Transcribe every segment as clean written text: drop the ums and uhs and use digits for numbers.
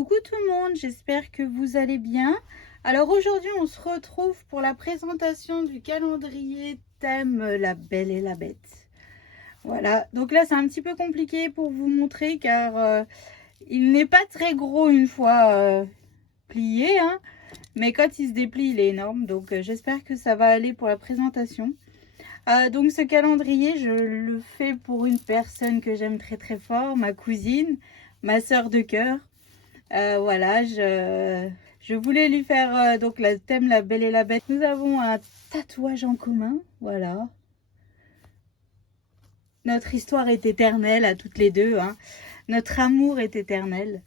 Coucou tout le monde, j'espère que vous allez bien. Alors aujourd'hui on se retrouve pour la présentation du calendrier thème La Belle et la Bête. Voilà, donc là c'est un petit peu compliqué pour vous montrer car il n'est pas très gros une fois plié, hein, mais quand il se déplie il est énorme, donc j'espère que ça va aller pour la présentation. Donc ce calendrier je le fais pour une personne que j'aime très très fort, ma cousine, ma sœur de cœur. Voilà, je voulais lui faire donc le thème La Belle et la Bête. Nous avons un tatouage en commun, voilà. Notre histoire est éternelle à toutes les deux, hein. Notre amour est éternel.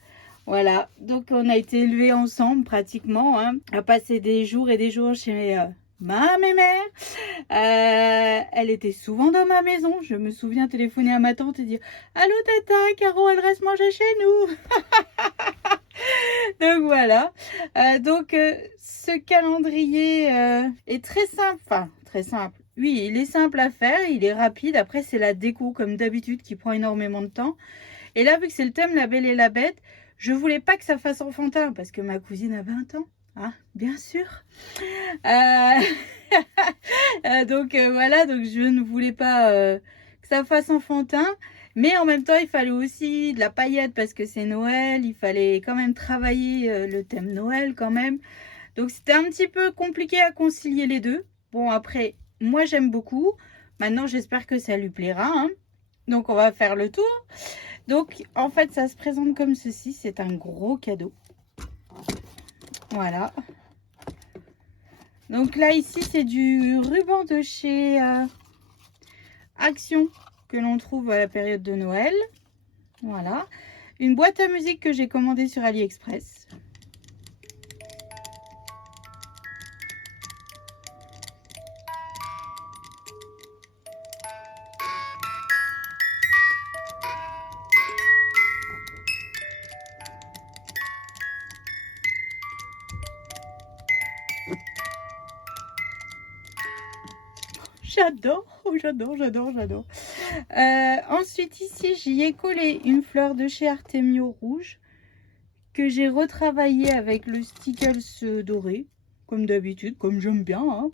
Voilà, donc on a été élevés ensemble pratiquement, hein, à passer des jours et des jours chez ma mère. Elle était souvent dans ma maison. Je me souviens téléphoner à ma tante et dire « Allô tata, Caro, elle reste manger chez nous !» Donc voilà, ce calendrier est très simple, enfin très simple. Oui, il est simple à faire, il est rapide. Après, c'est la déco comme d'habitude qui prend énormément de temps. Et là, vu que c'est le thème La Belle et la Bête, je voulais pas que ça fasse enfantin parce que ma cousine a 20 ans, hein, bien sûr. Voilà, donc je ne voulais pas que ça fasse enfantin. Mais en même temps, il fallait aussi de la paillette parce que c'est Noël. Il fallait quand même travailler le thème Noël quand même. Donc c'était un petit peu compliqué à concilier les deux. Bon, après, moi j'aime beaucoup. Maintenant, j'espère que ça lui plaira, hein. Donc on va faire le tour. Donc en fait, ça se présente comme ceci. C'est un gros cadeau. Voilà. Donc là, ici, c'est du ruban de chez Action que l'on trouve à la période de Noël. Voilà. Une boîte à musique que j'ai commandée sur AliExpress. J'adore, oh, j'adore. Ensuite, ici, j'y ai collé une fleur de chez Artemio rouge que j'ai retravaillé avec le stickles doré, comme d'habitude, comme j'aime bien, hein.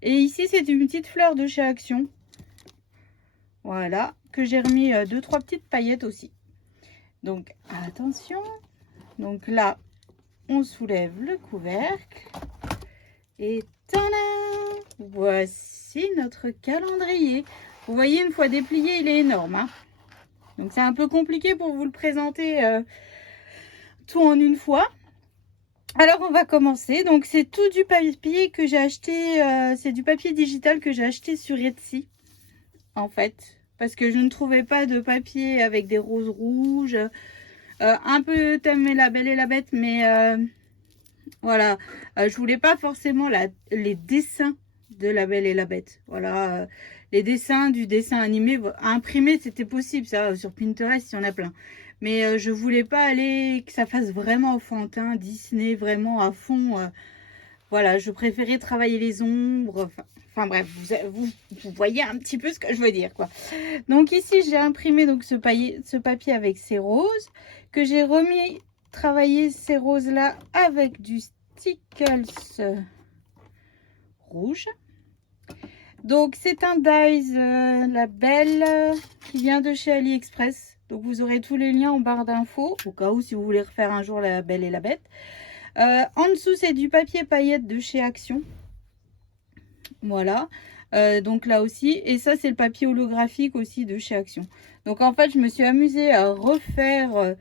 Et ici, c'est une petite fleur de chez Action. Voilà, que j'ai remis 2-3 petites paillettes aussi. Donc, attention. Donc là, on soulève le couvercle. Et tada! Voici notre calendrier. Vous voyez, une fois déplié, il est énorme, hein. Donc c'est un peu compliqué pour vous le présenter tout en une fois. Alors on va commencer. Donc c'est tout du papier que j'ai acheté. C'est du papier digital que j'ai acheté sur Etsy, en fait. Parce que je ne trouvais pas de papier avec des roses rouges. Un peu thème La Belle et la Bête, mais voilà. Je voulais pas forcément les dessins de La Belle et la Bête. Voilà, les dessins du dessin animé à imprimer, c'était possible, ça, sur Pinterest, il y en a plein. Mais je voulais pas aller que ça fasse vraiment enfantin, Disney, vraiment à fond. Voilà, je préférais travailler les ombres. Enfin bref, vous voyez un petit peu ce que je veux dire, quoi. Donc ici, j'ai imprimé donc ce papier avec ces roses, que j'ai remis travailler ces roses-là avec du stickles rouge. Donc c'est un dies La Belle qui vient de chez AliExpress. Donc vous aurez tous les liens en barre d'infos au cas où si vous voulez refaire un jour La Belle et la Bête. En dessous c'est du papier paillettes de chez Action. Voilà. Donc là aussi, et ça c'est le papier holographique aussi de chez Action. Donc en fait je me suis amusée à refaire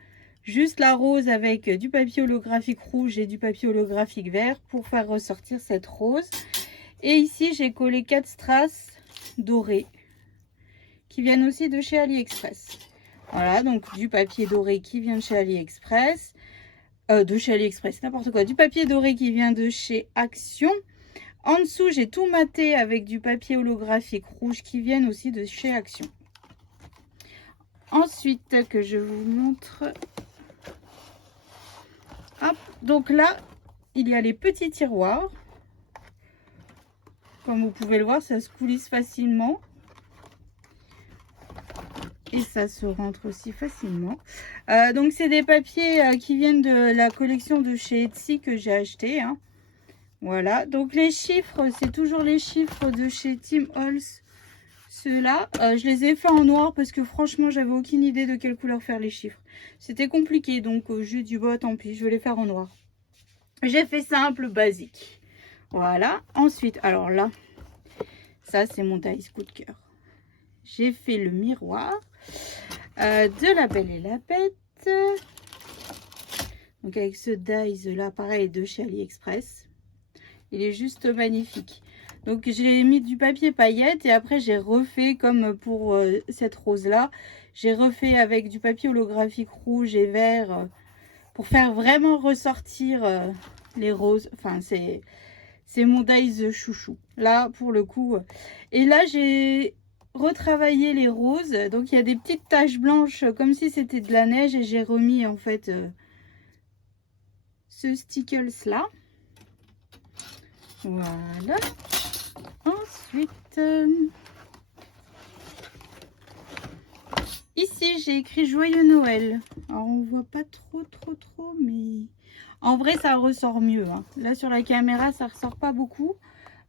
juste la rose avec du papier holographique rouge et du papier holographique vert pour faire ressortir cette rose. Et ici, j'ai collé 4 strass dorés qui viennent aussi de chez AliExpress. Voilà, donc du papier doré qui vient de chez AliExpress. N'importe quoi. Du papier doré qui vient de chez Action. En dessous, j'ai tout maté avec du papier holographique rouge qui viennent aussi de chez Action. Ensuite, que je vous montre. Hop, donc là, il y a les petits tiroirs. Comme vous pouvez le voir, ça se coulisse facilement. Et ça se rentre aussi facilement. Donc c'est des papiers qui viennent de la collection de chez Etsy que j'ai acheté. Hein. Voilà, donc les chiffres, c'est toujours les chiffres de chez Tim Holtz. Ceux-là, je les ai fait en noir parce que franchement, j'avais aucune idée de quelle couleur faire les chiffres. C'était compliqué, donc j'ai dit, bah tant pis, je vais les faire en noir. J'ai fait simple, basique. Voilà, ensuite, alors là, ça c'est mon dies coup de cœur. J'ai fait le miroir de La Belle et la Bête. Donc avec ce dies là, pareil, de chez AliExpress. Il est juste magnifique. Donc j'ai mis du papier paillette et après j'ai refait comme pour cette rose là. J'ai refait avec du papier holographique rouge et vert pour faire vraiment ressortir les roses. Enfin c'est mon dies chouchou. Là pour le coup. Et là j'ai retravaillé les roses. Donc il y a des petites taches blanches comme si c'était de la neige et j'ai remis en fait ce stickles là. Voilà. Ensuite, ici j'ai écrit Joyeux Noël. Alors on voit pas trop, mais en vrai ça ressort mieux. Hein. Là sur la caméra ça ressort pas beaucoup.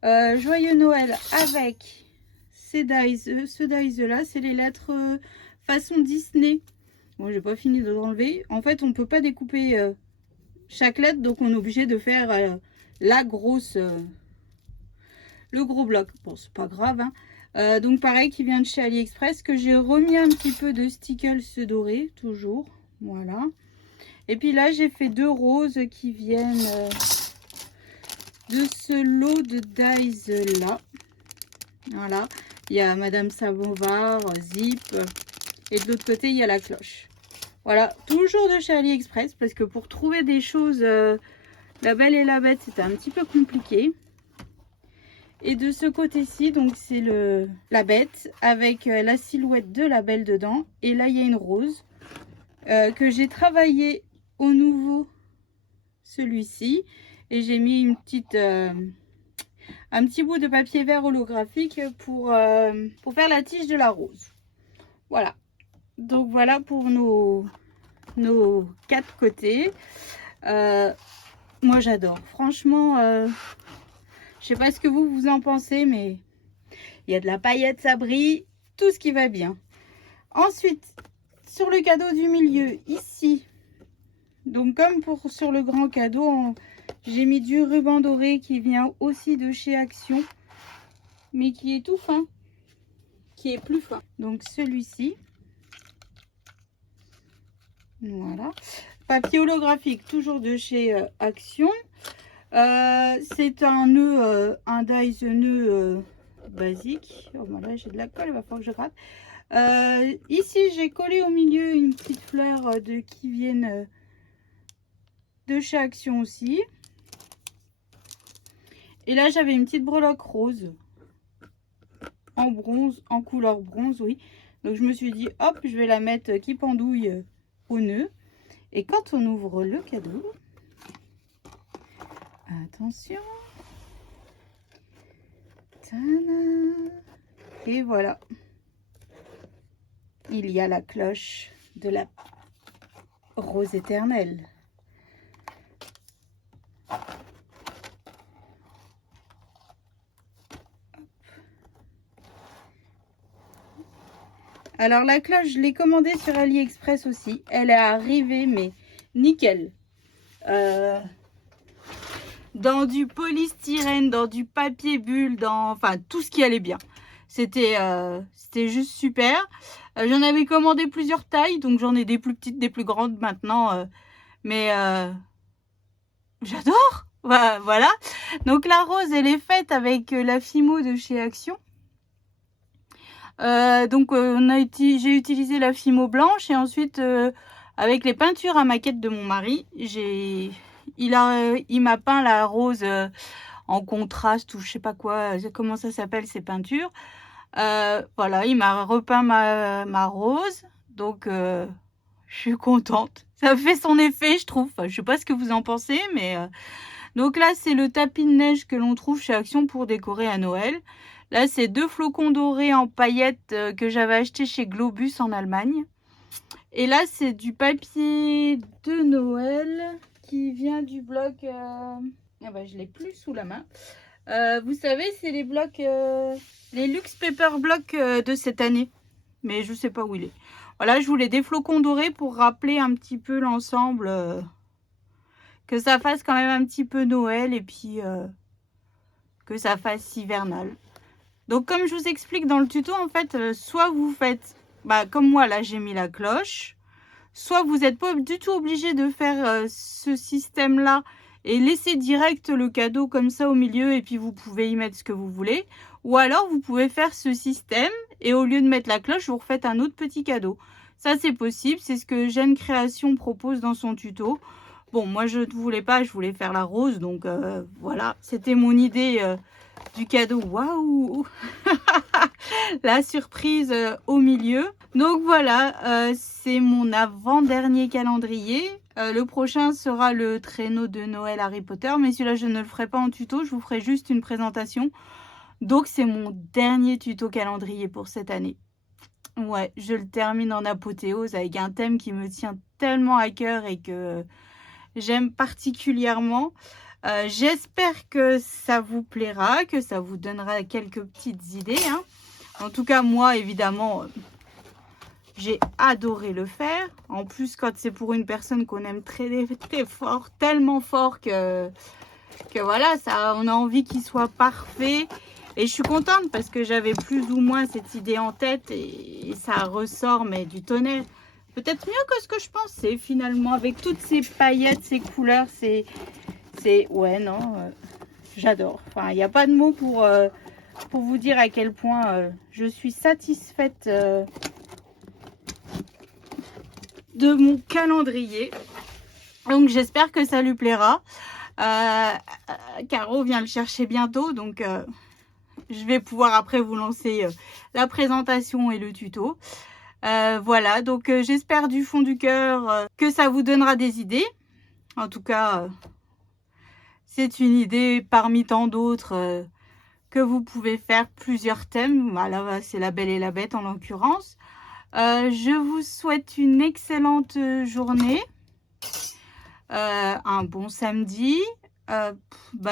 Joyeux Noël avec ces dies, ce dies là, c'est les lettres façon Disney. Bon, j'ai pas fini de l'enlever. En fait, on peut pas découper chaque lettre, donc on est obligé de faire la grosse. Le gros bloc, bon c'est pas grave hein. Donc pareil qui vient de chez AliExpress, que j'ai remis un petit peu de stickles dorés toujours, voilà. Et puis là j'ai fait deux roses qui viennent de ce lot de dies là, voilà. Il y a Madame Samovar, Zip, et de l'autre côté il y a la cloche. Voilà, toujours de chez AliExpress, parce que pour trouver des choses La Belle et la Bête c'était un petit peu compliqué. Et de ce côté-ci, donc c'est la bête avec la silhouette de la belle dedans. Et là, il y a une rose que j'ai travaillé au nouveau, celui-ci. Et j'ai mis une petite, un petit bout de papier vert holographique pour faire la tige de la rose. Voilà. Donc voilà pour nos 4 côtés. Moi, j'adore. Franchement... je sais pas ce que vous en pensez, mais il y a de la paillette, ça brille, tout ce qui va bien. Ensuite, sur le cadeau du milieu, ici, donc comme pour sur le grand cadeau, j'ai mis du ruban doré qui vient aussi de chez Action, mais qui est tout fin, qui est plus fin. Donc celui-ci, voilà. Papier holographique, toujours de chez Action. C'est un nœud, un dies nœud basique. Oh ben là j'ai de la colle, il va falloir que je gratte. Ici j'ai collé au milieu une petite fleur qui viennent de chez Action aussi. Et là j'avais une petite breloque rose en bronze, en couleur bronze, oui. Donc je me suis dit hop, je vais la mettre qui pendouille au nœud. Et quand on ouvre le cadeau, attention, tada, et voilà, il y a la cloche de la rose éternelle. Alors la cloche, je l'ai commandée sur AliExpress aussi. Elle est arrivée, mais nickel. Dans du polystyrène, dans du papier bulle, dans enfin tout ce qui allait bien. C'était juste super. J'en avais commandé plusieurs tailles, donc j'en ai des plus petites, des plus grandes maintenant. Mais j'adore. Voilà. Donc la rose, elle est faite avec la Fimo de chez Action. Donc j'ai utilisé la Fimo blanche et ensuite avec les peintures à maquette de mon mari, il m'a peint la rose en contraste ou je sais pas quoi, comment ça s'appelle ces peintures. Voilà, il m'a repeint ma rose, donc je suis contente. Ça fait son effet, je trouve. Enfin, je sais pas ce que vous en pensez, mais donc là c'est le tapis de neige que l'on trouve chez Action pour décorer à Noël. Là, c'est 2 flocons dorés en paillettes que j'avais acheté chez Globus en Allemagne. Et là, c'est du papier de Noël qui vient du bloc... Ah bah, je l'ai plus sous la main. Vous savez, c'est les blocs... les Luxe Paper Block de cette année. Mais je sais pas où il est. Voilà, je voulais des flocons dorés pour rappeler un petit peu l'ensemble. Que ça fasse quand même un petit peu Noël et puis que ça fasse hivernal. Donc comme je vous explique dans le tuto, en fait, soit vous faites, comme moi là j'ai mis la cloche, soit vous n'êtes pas du tout obligé de faire ce système là et laisser direct le cadeau comme ça au milieu et puis vous pouvez y mettre ce que vous voulez. Ou alors vous pouvez faire ce système et au lieu de mettre la cloche, vous refaites un autre petit cadeau. Ça c'est possible, c'est ce que Jeanne Création propose dans son tuto. Bon, moi je ne voulais pas, je voulais faire la rose, donc voilà, c'était mon idée du cadeau. Waouh la surprise au milieu. Donc voilà, c'est mon avant-dernier calendrier. Le prochain sera le traîneau de Noël Harry Potter, mais celui-là je ne le ferai pas en tuto, je vous ferai juste une présentation. Donc c'est mon dernier tuto calendrier pour cette année. Ouais, je le termine en apothéose avec un thème qui me tient tellement à cœur et que j'aime particulièrement. J'espère que ça vous plaira, que ça vous donnera quelques petites idées. Hein. En tout cas, moi, évidemment, j'ai adoré le faire. En plus, quand c'est pour une personne qu'on aime très, très fort, tellement fort que voilà, ça, on a envie qu'il soit parfait. Et je suis contente parce que j'avais plus ou moins cette idée en tête et ça ressort, mais du tonnerre. Peut-être mieux que ce que je pensais finalement, avec toutes ces paillettes, ces couleurs, ouais, non, j'adore. Enfin, il n'y a pas de mots pour vous dire à quel point je suis satisfaite de mon calendrier. Donc, j'espère que ça lui plaira. Caro vient le chercher bientôt, donc je vais pouvoir après vous lancer la présentation et le tuto. Voilà, donc j'espère du fond du cœur que ça vous donnera des idées. En tout cas, c'est une idée parmi tant d'autres que vous pouvez faire plusieurs thèmes. Voilà, c'est la Belle et la Bête en l'occurrence. Je vous souhaite une excellente journée, un bon samedi.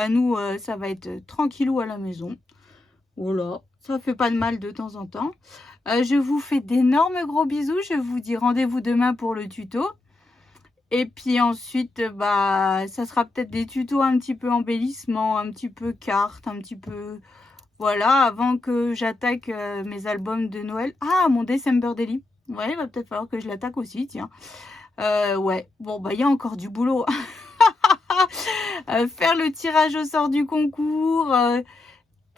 Nous, ça va être tranquillou à la maison. Voilà, ça fait pas de mal de temps en temps. Je vous fais d'énormes gros bisous. Je vous dis rendez-vous demain pour le tuto. Et puis ensuite, ça sera peut-être des tutos un petit peu embellissement, un petit peu cartes, un petit peu... Voilà, avant que j'attaque mes albums de Noël. Ah, mon December Daily. Ouais, il va peut-être falloir que je l'attaque aussi, tiens. Ouais, bon, il y a encore du boulot. Faire le tirage au sort du concours,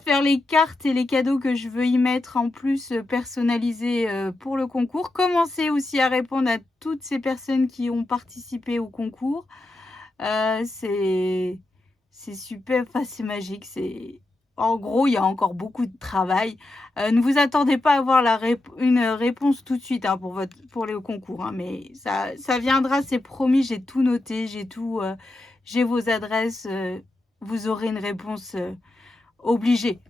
faire les cartes et les cadeaux que je veux y mettre en plus personnalisés pour le concours. Commencer aussi à répondre à toutes ces personnes qui ont participé au concours. C'est super, enfin, c'est magique. En gros, il y a encore beaucoup de travail. Ne vous attendez pas à avoir une réponse tout de suite hein, pour le concours. Hein, mais ça viendra, c'est promis. J'ai tout noté, j'ai vos adresses. Vous aurez une réponse obligée.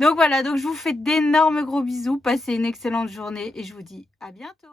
Donc voilà, donc je vous fais d'énormes gros bisous. Passez une excellente journée et je vous dis à bientôt.